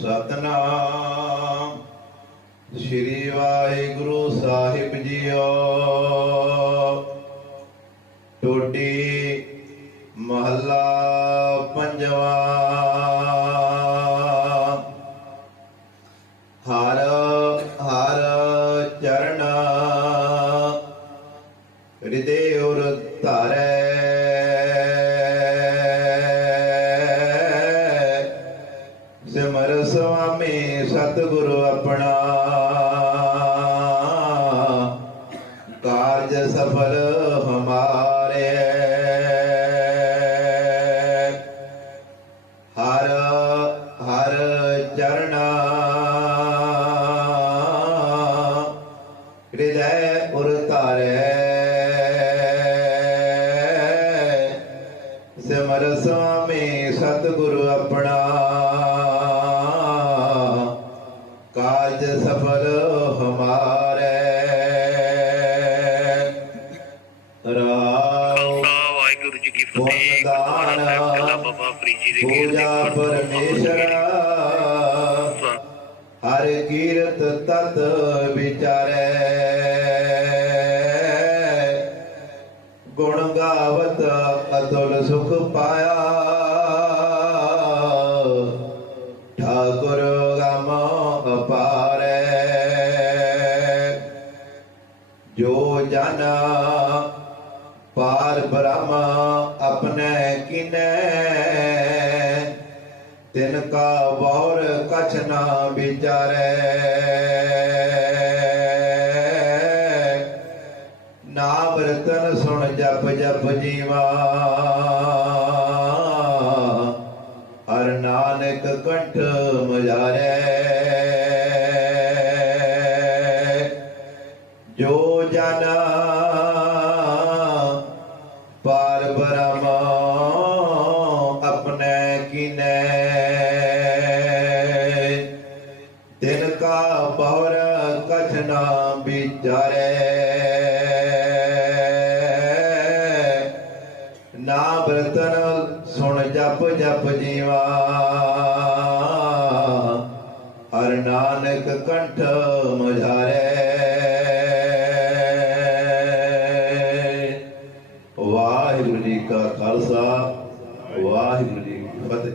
ਸਤਨਾਮ। ਸ੍ਰੀ ਵਾਹਿਗੁਰੂ ਸਾਹਿਬ ਜੀਓ। ਟੋਡੀ ਮਹੱਲਾ ਪੰਜਵਾ। ਹਰ ਹਰ ਚਰਨ। ਹਿਰਦੇ ਉਰ ਧਾਰੈ। ਸਤਿਗੁਰੂ ਆਪਣਾ। ਕਾਰਜ ਸਫਲ ਹਮਾਰੇ। ਹਰ ਹਰ ਚਰਣਾ। ਹਿਰਦੈ ਉਰ ਧਾਰੈ। ਸਿਮਰ ਸੁਆਮੀ ਸਤਿਗੁਰੂ ਆਪਣਾ। ਕਾਜ ਸਫਲ ਹਮਾਰੇ। ਰਾਉ ਵਾਹਿਗੁਰੂ ਜੀ ਕੀ ਫਤਿਹ। ਪੁੰਨ ਗੁਰਦੁਆਰਾ ਸਾਹਿਬ ਕੱਲਾ ਬਾਬਾ ਫਰੀਦ ਜੀ ਦੇ ਗੇਟ ਦੇ ਪੂਜਾ ਬਾਹਰ ਪਰਮੇਸ਼ਰ। ਹਰ ਕੀਰਤ ਤਤ ਵਿਚਾਰੈ। ਗੁਣ ਗਾਵਤ ਅਤੁਲ ਸੁਖ ਪਾਇਆ। ਜੋ ਜਨ ਪਾਰ ਬ੍ਰਹਮ ਆਪਣੇ ਕਿਨੈ। ਤਿਨ ਕਾ ਬੌਰ ਕਛ ਨਾ ਵਿਚਾਰੈ। ਨਾਮ ਰਤਨ ਸੁਣ ਜਪ ਜਪ ਜੀਵਾ। ਹਰ ਨਾਨਕ ਕੰਠ ਮਜਾਰੈ ਜੋ ਪਾਰ ਬ੍ਰਹਮ ਆਪਣੇ ਕਿਨੇ। ਦਿਨ ਕਾ ਬਹੁਰ ਵਿਚਾਰੇ। ਨਾ ਵਿਚਾਰੈ ਸੁਣ ਜਪ ਜਪ ਜੀਵਾ। ਹਰ ਨਾਨਕ ਕੰਠ ਮਝਾਰੈ। വാഹിദിന്റെ